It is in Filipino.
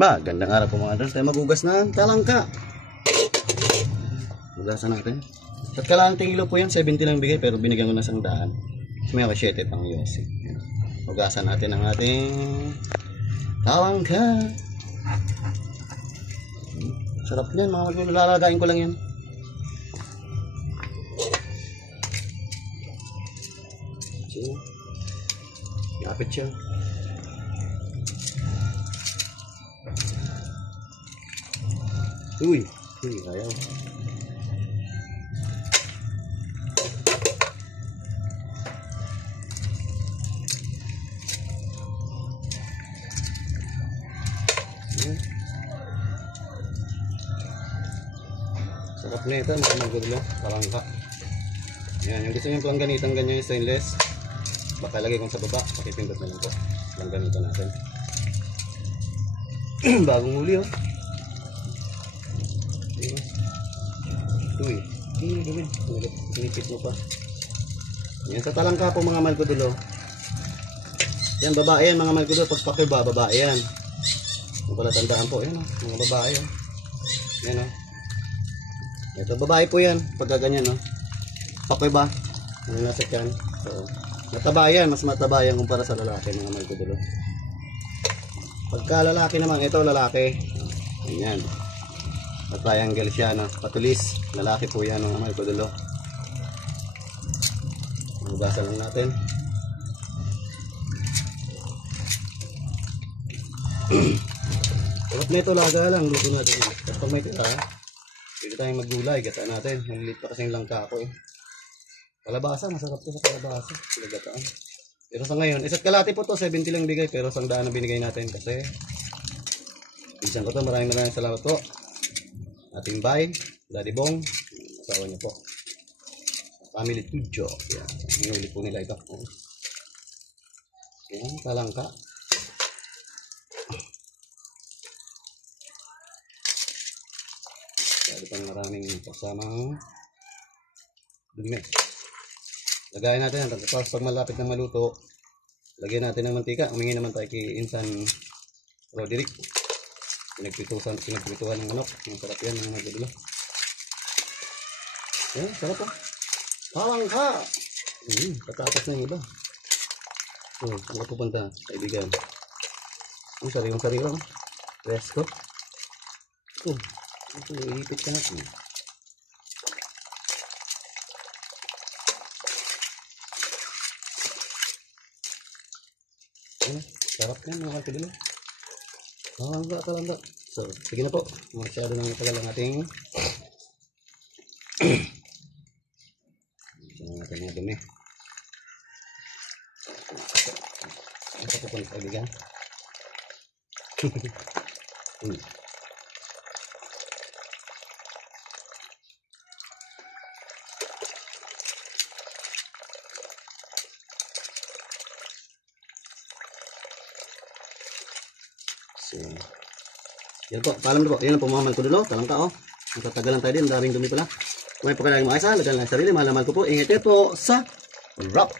Magandang araw po mga idol. Tayo magugas ng talangka. Hugasan natin. At kalahating kilo po yan, 70 lang bigay, pero binigyan ko na 100. May ako 7 pang yosi. Hugasan natin ang ating talangka. Sarap niyan mga idol. Lalagain ko lang yan. Lapit siya. Uy, ayaw. Sarap na ito, mga magudlo, talangka. Yan, yung gusto nyo langganitan ganyan yung stainless, baka lagay kong sa baba, pakipindot na lang po. Langganitan natin. Bagong huli oh. Uy, gawin. Pinipit mo pa. Yan sa talangka po mga malkudulo. Yan, babae yan mga malkudulo. Pag pakiba, babae yan. Yung pala tandaan po. Yan o, mga babae o. Yan o. Ito, babae po yan. Pagka ganyan o. Pakiba. Ano nasa tiyan. So, mataba yan. Mas mataba yan kumpara sa lalaki mga malkudulo. Pagka lalaki naman, ito lalaki. Yan. Triangle siya, no? Patulis. Lalaki po yan, mga malkudulo. Hugasan lang natin. Sarap na ito, laga lang. Luto natin yan. At pag may tira, pwede tayong maggulay. Gataan natin. Malilit pa kasing langka ako eh. Kalabasa, masarap to sa kalabasa. Gataan. Pero sa ngayon, isa't kalati po to, 70 lang bigay. Pero 100 na binigay natin kasi bisan ko to. Maraming salamat po. Ating bay, Daddy Bong, asawa niya po. Family Tujo. Yan, hinuli po nila ito. Yan, talangka. Lagi pang maraming pasamang dumi. Lagayan natin. Tapos pag malapit na maluto, lagyan natin ng mantika. Humingi naman tayo kay Insan Roderick. Pinagpituhan ng manok. Ang sarap yan mga magdulo. Yan, sarap po. Talangka! Patapos na yung iba. Ano pupunta, kaibigan? Ang sariwang-sariwang. Presko. Ito, ilipit ka natin. Sarap yan mga magdulo. Talangka. So, sige na po. Masyado nang matagal ang ating natin mga dumi. Ano pa po kung kaibigan? So, yan po, paalam na po. Yan ang pumaman ko dulo, talangka oh. Magtatagalan tayo din, daming dumi pala. Kung may pagkakalang mga isa, lagan lang sarili, mahalaman ko po. Ingat po sa wrap.